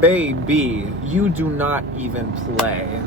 Baby, you do not even play.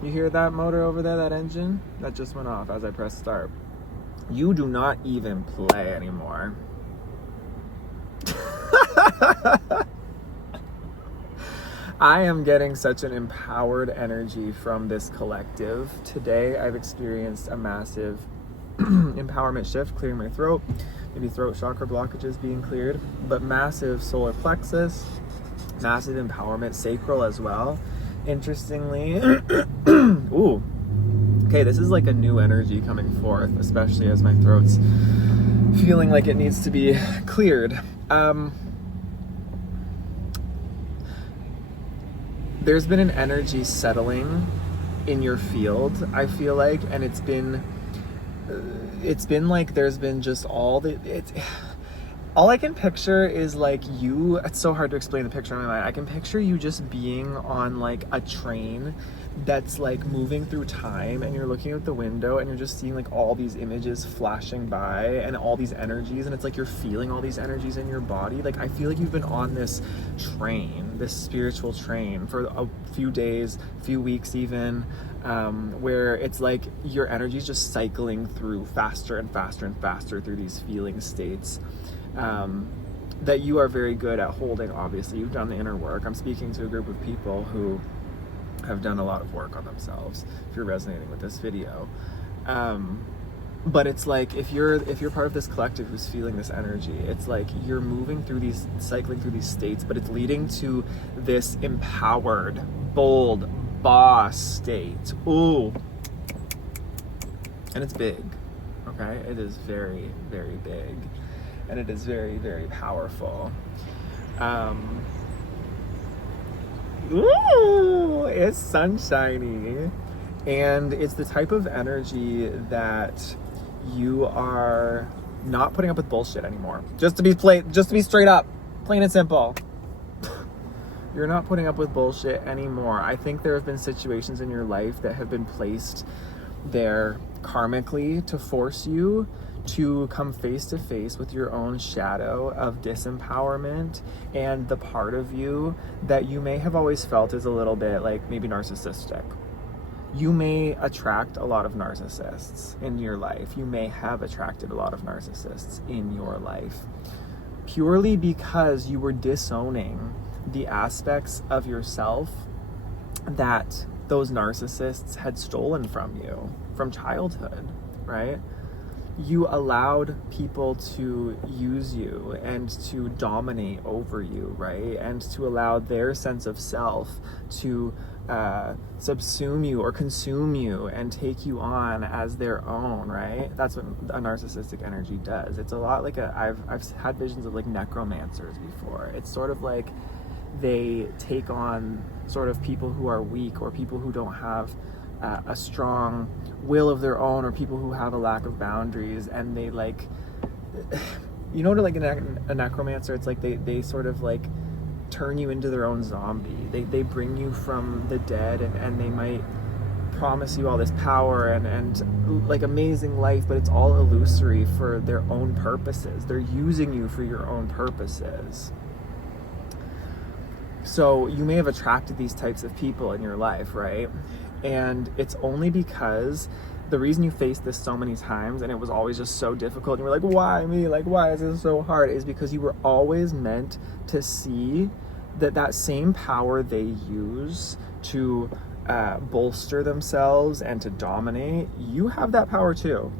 You hear that motor over there, that engine? That just went off as I pressed start. You do not even play anymore. I am getting such an empowered energy from this collective. Today, I've experienced a massive empowerment shift, clearing my throat, maybe throat chakra blockages being cleared, but massive solar plexus, massive empowerment, sacral as well. Interestingly, ooh, okay, this is like a new energy coming forth, especially as my throat's feeling like it needs to be cleared. There's been an energy settling in your field, I feel like, and it's been like there's been just all I can picture is like you. It's so hard to explain the picture in my mind. I can picture you just being on like a train that's like moving through time, and you're looking out the window and you're just seeing like all these images flashing by and all these energies, and it's like you're feeling all these energies in your body. Like I feel like you've been on this train, this spiritual train, for a few days, few weeks even, where it's like your energy is just cycling through faster and faster and faster through these feeling states. That you are very good at holding. Obviously, you've done the inner work. I'm speaking to a group of people who have done a lot of work on themselves, if you're resonating with this video. But it's like if you're part of this collective who's feeling this energy, it's like you're moving through these, cycling through these states, but it's leading to this empowered, bold, boss state. Ooh. And it's big, okay? It is very, very big. And it is very, very powerful. Ooh, it's sunshiny. And it's the type of energy that you are not putting up with bullshit anymore. Just to be straight up, plain and simple. You're not putting up with bullshit anymore. I think there have been situations in your life that have been placed there karmically to force you to come face to face with your own shadow of disempowerment and the part of you that you may have always felt is a little bit like maybe narcissistic. You may attract a lot of narcissists in your life. You may have attracted a lot of narcissists in your life purely because you were disowning the aspects of yourself that those narcissists had stolen from you from childhood, right? You allowed people to use you and to dominate over you, right? And to allow their sense of self to subsume you or consume you and take you on as their own, right? That's what a narcissistic energy does. It's a lot like I've had visions of like necromancers before. It's sort of like they take on sort of people who are weak or people who don't have a strong will of their own, or people who have a lack of boundaries, and they like, you know, to like a necromancer, it's like they sort of like turn you into their own zombie. They bring you from the dead, and they might promise you all this power and like amazing life, but it's all illusory for their own purposes. They're using you for your own purposes. So you may have attracted these types of people in your life, right? And it's only because the reason you faced this so many times and it was always just so difficult, and you were like, why me? Like, why is this so hard? Is because you were always meant to see that same power they use to bolster themselves and to dominate, you have that power too.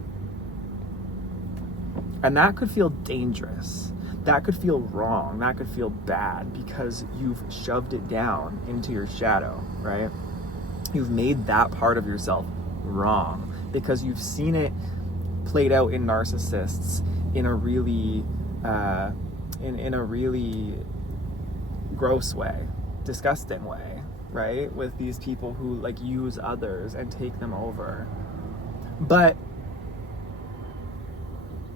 And that could feel dangerous. That could feel wrong. That could feel bad because you've shoved it down into your shadow, right? You've made that part of yourself wrong because you've seen it played out in narcissists in a really in a really gross way, disgusting way, right? With these people who like use others and take them over. But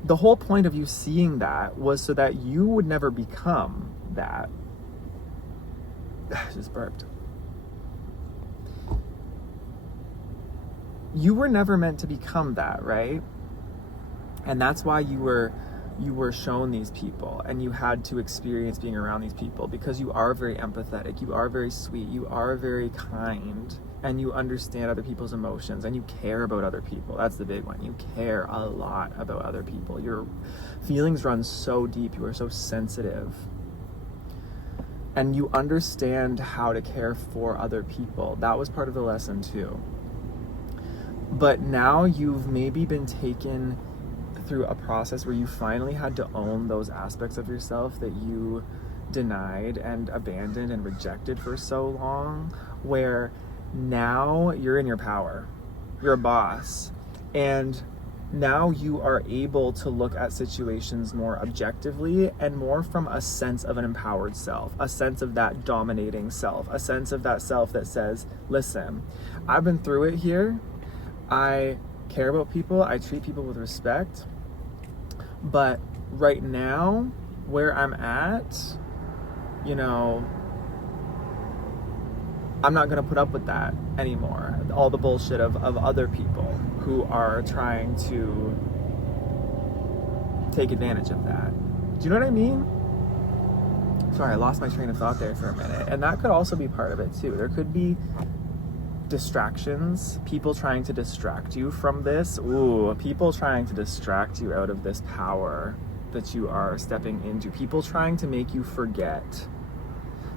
the whole point of you seeing that was so that you would never become that. Just burped. You were never meant to become that, right? And that's why you were you were shown these people and you had to experience being around these people, because you are very empathetic, you are very sweet, you are very kind, and you understand other people's emotions, and you care about other people. That's the big one. You care a lot about other people. Your feelings run so deep. You are so sensitive. And you understand how to care for other people. That was part of the lesson too. But now you've maybe been taken through a process where you finally had to own those aspects of yourself that you denied and abandoned and rejected for so long, where now you're in your power. You're a boss. And now you are able to look at situations more objectively and more from a sense of an empowered self, a sense of that dominating self, a sense of that self that says, listen, I've been through it here. I care about people. I treat people with respect. But right now, where I'm at, you know, I'm not going to put up with that anymore. All the bullshit of other people who are trying to take advantage of that. Do you know what I mean? Sorry, I lost my train of thought there for a minute. And that could also be part of it too. There could be distractions, people trying to distract you from this. Ooh, people trying to distract you out of this power that you are stepping into. People trying to make you forget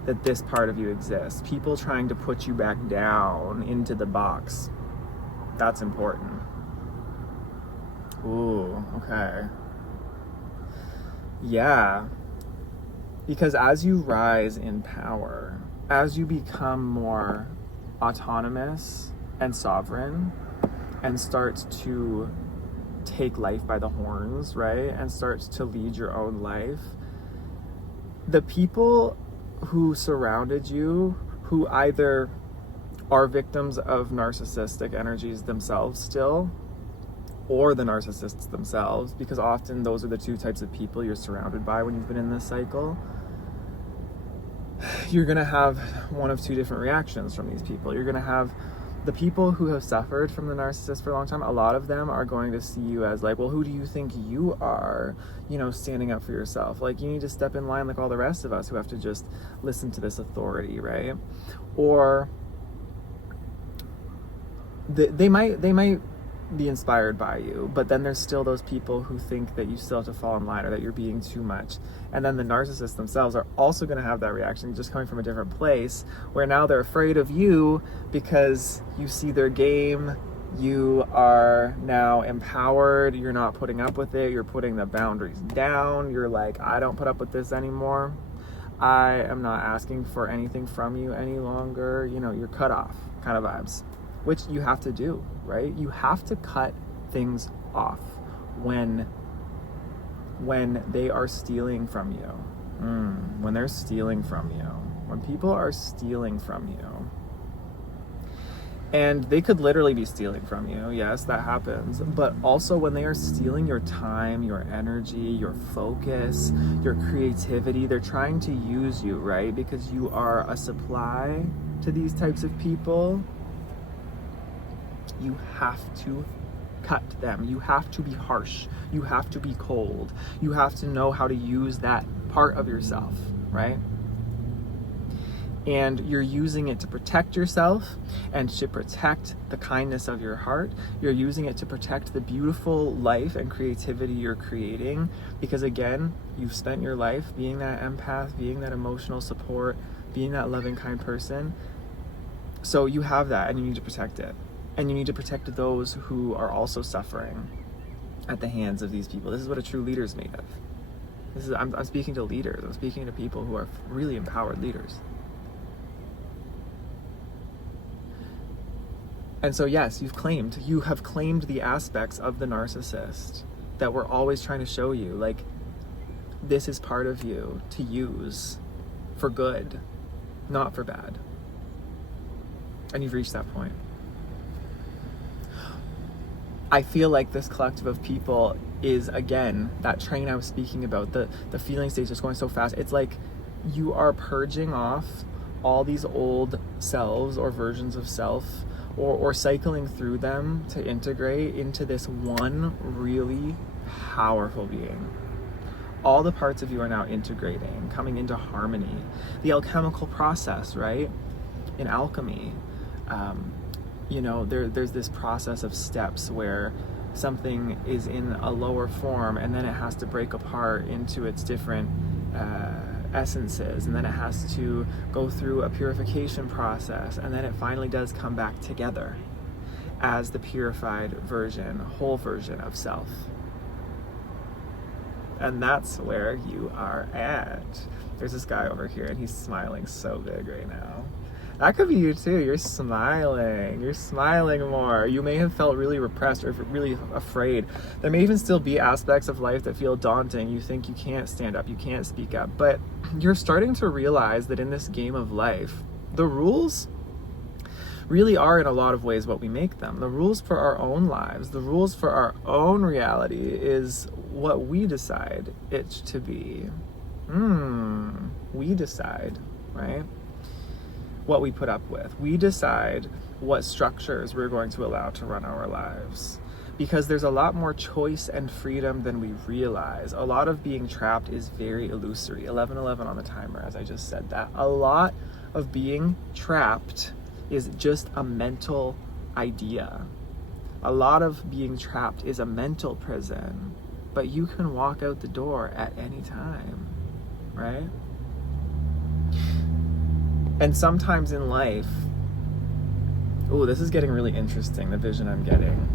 that this part of you exists. People trying to put you back down into the box. That's important. Ooh, okay. Yeah. Because as you rise in power, as you become more autonomous and sovereign and start to take life by the horns, right? And start to lead your own life, the people who surrounded you, who either are victims of narcissistic energies themselves still, or the narcissists themselves, because often those are the two types of people you're surrounded by when you've been in this cycle, you're going to have one of two different reactions from these people. You're going to have the people who have suffered from the narcissist for a long time. A lot of them are going to see you as like, well, who do you think you are, you know, standing up for yourself? Like, you need to step in line like all the rest of us who have to just listen to this authority, right? Or they might be inspired by you, but then there's still those people who think that you still have to fall in line or that you're being too much. And then the narcissists themselves are also going to have that reaction, just coming from a different place, where now they're afraid of you because you see their game, you are now empowered, you're not putting up with it, you're putting the boundaries down, you're like, I don't put up with this anymore, I am not asking for anything from you any longer, you know, you're cut off kind of vibes. Which you have to do, right? You have to cut things off when they are stealing from you. When they're stealing from you. When people are stealing from you. And they could literally be stealing from you. Yes, that happens. But also when they are stealing your time, your energy, your focus, your creativity, they're trying to use you, right? Because you are a supply to these types of people. You have to cut them. You have to be harsh. You have to be cold. You have to know how to use that part of yourself, right? And you're using it to protect yourself and to protect the kindness of your heart. You're using it to protect the beautiful life and creativity you're creating. Because again, you've spent your life being that empath, being that emotional support, being that loving, kind person. So you have that and you need to protect it. And you need to protect those who are also suffering at the hands of these people. This is what a true leader is made of. I'm speaking to leaders. I'm speaking to people who are really empowered leaders. And so yes, you have claimed the aspects of the narcissist that we're always trying to show you. Like, this is part of you to use for good, not for bad. And you've reached that point. I feel like this collective of people is, again, that train I was speaking about, the feeling stage is going so fast. It's like you are purging off all these old selves or versions of self, or cycling through them to integrate into this one really powerful being. all the parts of you are now integrating, coming into harmony. The alchemical process, right? In alchemy, there's this process of steps where something is in a lower form and then it has to break apart into its different essences, and then it has to go through a purification process, and then it finally does come back together as the purified version, whole version of self. And that's where you are at. There's this guy over here and he's smiling so big right now. That could be you too. You're smiling more. You may have felt really repressed or really afraid. There may even still be aspects of life that feel daunting. You think you can't stand up, you can't speak up, but you're starting to realize that in this game of life, the rules really are in a lot of ways what we make them. The rules for our own lives, the rules for our own reality is what we decide it to be. We decide, right? What we put up with. We decide what structures we're going to allow to run our lives. Because there's a lot more choice and freedom than we realize. A lot of being trapped is very illusory. 11:11 on the timer, as I just said that. A lot of being trapped is just a mental idea. A lot of being trapped is a mental prison, but you can walk out the door at any time, right? And sometimes in life, this is getting really interesting, the vision I'm getting.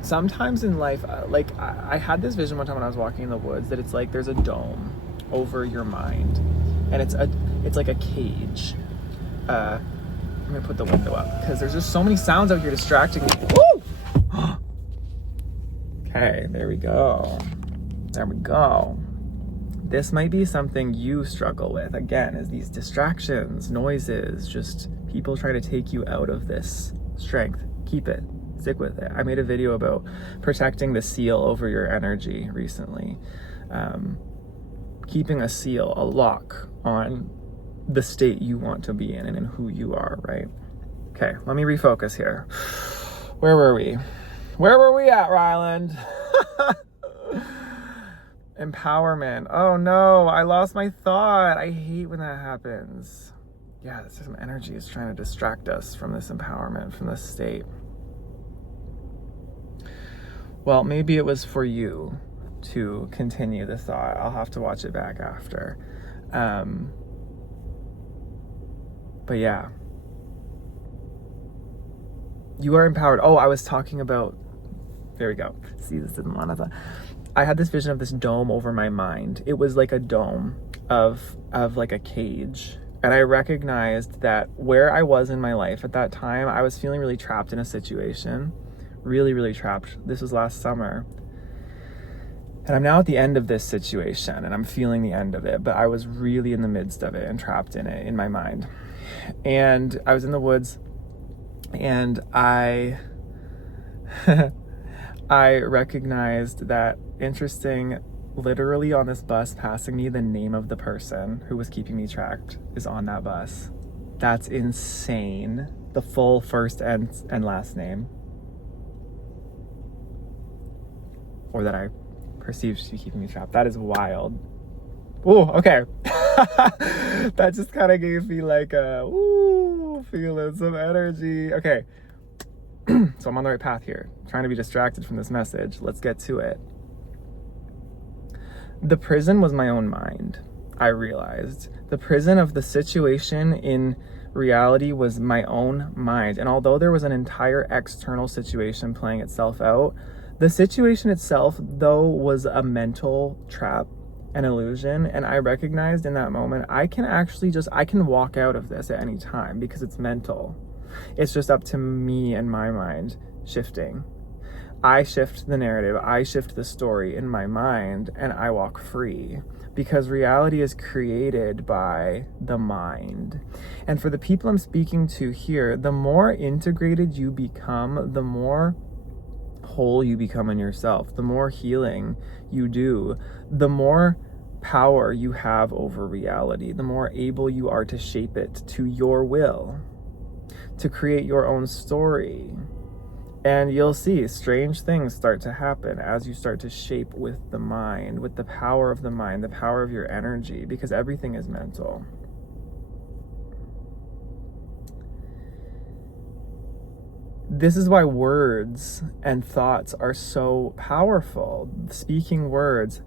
Sometimes in life, I had this vision one time when I was walking in the woods, that it's like there's a dome over your mind, and it's like a cage. I'm gonna put the window up because there's just so many sounds out here distracting me. Woo! Okay, there we go. This might be something you struggle with, again, is these distractions, noises, just people trying to take you out of this strength. Keep it, stick with it. I made a video about protecting the seal over your energy recently. Keeping a seal, a lock on the state you want to be in and in who you are, right? Okay, let me refocus here. Where were we at, Ryland? Empowerment. Oh no, I lost my thought. I hate when that happens. Yeah, some energy is trying to distract us from this empowerment, from this state. Well, maybe it was for you to continue the thought. I'll have to watch it back after. But yeah. You are empowered. Oh, I was talking about... There we go. See, this didn't want to... I had this vision of this dome over my mind. It was like a dome of like a cage. And I recognized that where I was in my life at that time, I was feeling really trapped in a situation. Really, really trapped. This was last summer. And I'm now at the end of this situation and I'm feeling the end of it, but I was really in the midst of it and trapped in it in my mind. And I was in the woods and I recognized that, interesting, literally on this bus passing me, the name of the person who was keeping me trapped is on that bus. That's insane. The full first and last name. Or that I perceived to be keeping me trapped. That is wild. Oh, okay. That just kind of gave me like a, feeling some energy. Okay. So I'm on the right path here. Trying to be distracted from this message. Let's get to it. The prison was my own mind, I realized. The prison of the situation in reality was my own mind. And although there was an entire external situation playing itself out, the situation itself, though, was a mental trap, an illusion. And I recognized in that moment, I can walk out of this at any time because it's mental. It's just up to me and my mind shifting. I shift the narrative, I shift the story in my mind, and I walk free. Because reality is created by the mind. And for the people I'm speaking to here, the more integrated you become, the more whole you become in yourself, the more healing you do, the more power you have over reality, the more able you are to shape it to your will, to create your own story. And you'll see strange things start to happen as you start to shape with the mind, with the power of the mind, the power of your energy, because everything is mental. This is why words and thoughts are so powerful. Speaking words.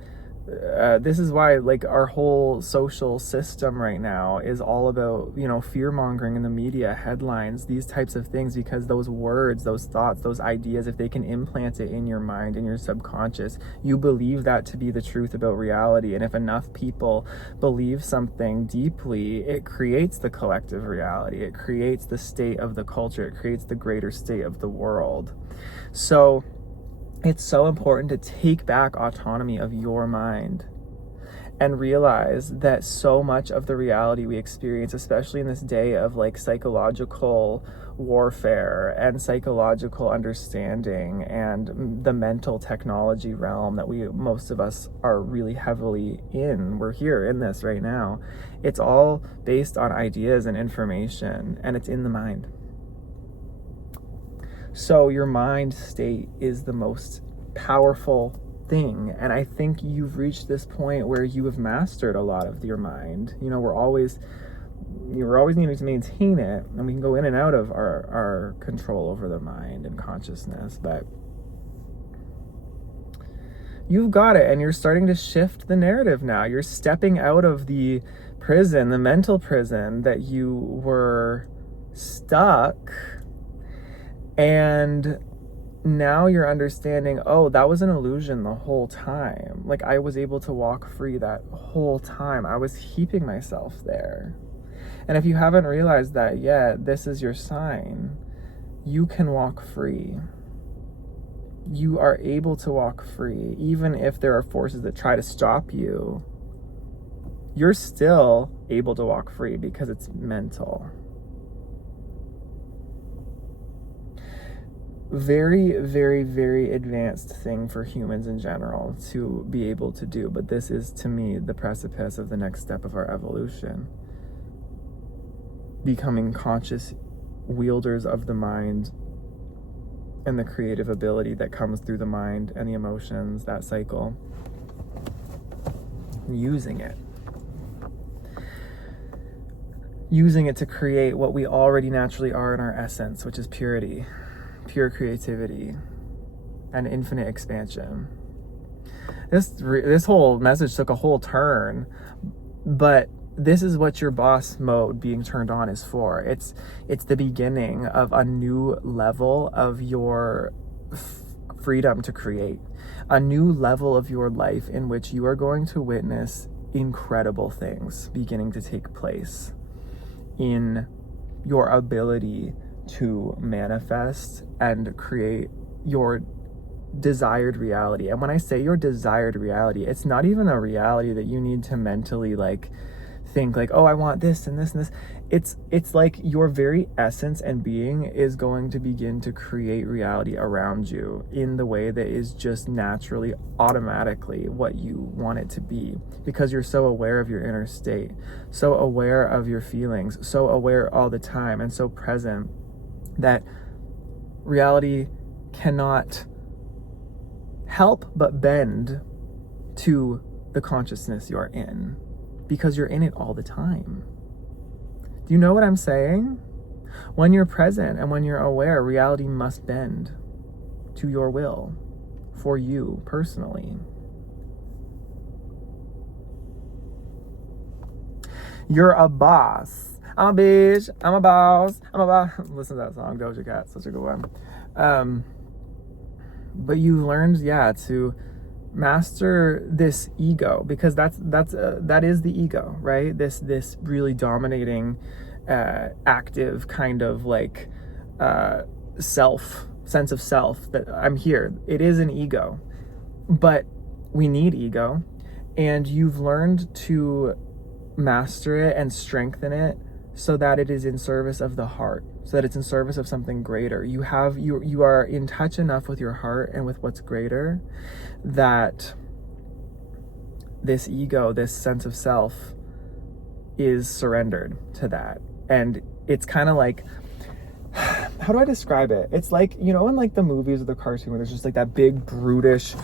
This is why, like, our whole social system right now is all about, fear mongering in the media, headlines, these types of things, because those words, those thoughts, those ideas, if they can implant it in your mind, in your subconscious, you believe that to be the truth about reality. And if enough people believe something deeply, it creates the collective reality. It creates the state of the culture. It creates the greater state of the world. So it's so important to take back autonomy of your mind and realize that so much of the reality we experience, especially in this day of like psychological warfare and psychological understanding and the mental technology realm that most of us are really heavily in, we're here in this right now. It's all based on ideas and information, and it's in the mind. So your mind state is the most powerful thing. And I think you've reached this point where you have mastered a lot of your mind. We're always needing to maintain it, and we can go in and out of our control over the mind and consciousness, but you've got it, and you're starting to shift the narrative now. You're stepping out of the prison, the mental prison that you were stuck. And now you're understanding, oh, that was an illusion the whole time. Like, I was able to walk free that whole time. I was keeping myself there. And if you haven't realized that yet, this is your sign. You can walk free. You are able to walk free. Even if there are forces that try to stop you, you're still able to walk free because it's mental. Very, very, very advanced thing for humans in general to be able to do. But this is, to me, the precipice of the next step of our evolution. Becoming conscious wielders of the mind and the creative ability that comes through the mind and the emotions, that cycle. Using it. Using it to create what we already naturally are in our essence, which is purity. Pure creativity and infinite expansion. This whole message took a whole turn, but this is what your boss mode being turned on is for. It's the beginning of a new level of your freedom to create, a new level of your life in which you are going to witness incredible things beginning to take place in your ability to manifest and create your desired reality. And when I say your desired reality, it's not even a reality that you need to mentally think oh, I want this and this and this. It's like your very essence and being is going to begin to create reality around you in the way that is just naturally, automatically what you want it to be, because you're so aware of your inner state, so aware of your feelings, so aware all the time, and so present that reality cannot help but bend to the consciousness you're in, because you're in it all the time. Do you know what I'm saying? When you're present and when you're aware, reality must bend to your will for you personally. You're a boss. I'm a bitch, I'm a boss, I'm a boss. Listen to that song, Doja Cat, such a good one. But you learned, to master this ego, because that is the ego, right? This really dominating, active kind of sense of self that I'm here. It is an ego, but we need ego, and you've learned to master it and strengthen it so that it is in service of the heart, so that it's in service of something greater. You are in touch enough with your heart and with what's greater that this ego, this sense of self, is surrendered to that. And it's kind of like how do I describe it? It's like, you know, in like the movies or the cartoon where there's just like that big brutish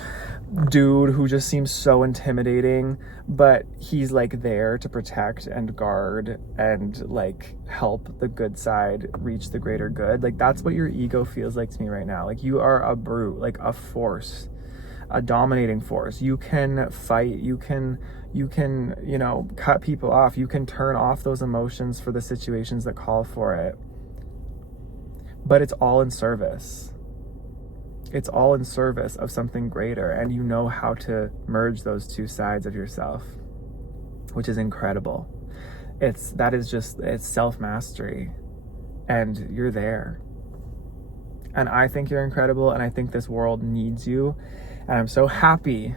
dude who just seems so intimidating, but he's like there to protect and guard and like help the good side reach the greater good. Like that's what your ego feels like to me right now. Like you are a brute, like a force, a dominating force. You can fight, you can, you know, cut people off, you can turn off those emotions for the situations that call for it. But it's all in service. It's all in service of something greater, and you know how to merge those two sides of yourself, which is incredible. It's self-mastery, and you're there. And I think you're incredible, and I think this world needs you, and I'm so happy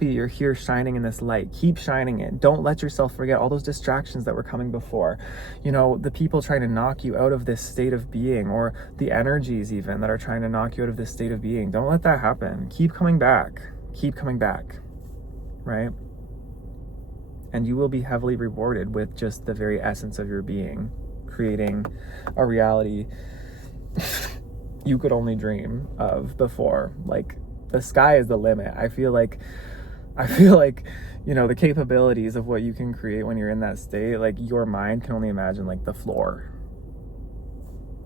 you're here shining in this light. Keep shining it. Don't let yourself forget all those distractions that were coming before. You know, the people trying to knock you out of this state of being, or the energies even that are trying to knock you out of this state of being. Don't let that happen. Keep coming back. Keep coming back. Right? And you will be heavily rewarded with just the very essence of your being, creating a reality you could only dream of before. Like, the sky is the limit. I feel like, you know, the capabilities of what you can create when you're in that state, like your mind can only imagine like the floor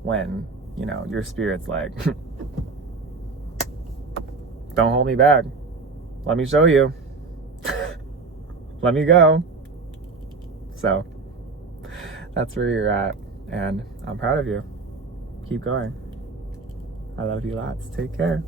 when, you know, your spirit's like, don't hold me back. Let me show you. Let me go. So that's where you're at. And I'm proud of you. Keep going. I love you lots. Take care.